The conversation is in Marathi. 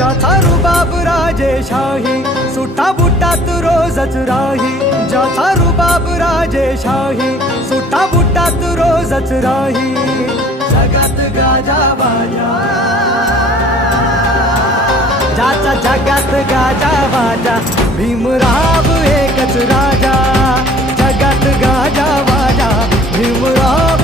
ज्याचा रुबाब राजेशाही, सुटा बुटात रोजच राही. ज्याचा रुबाब राजेशाही, सुटा बुटात रोजच राही. जगात गाजा वाजा, ज्याचा जगात गाजा वाजा, भीमराव एकच राजा. जगात गाजा वाजा, भीमराव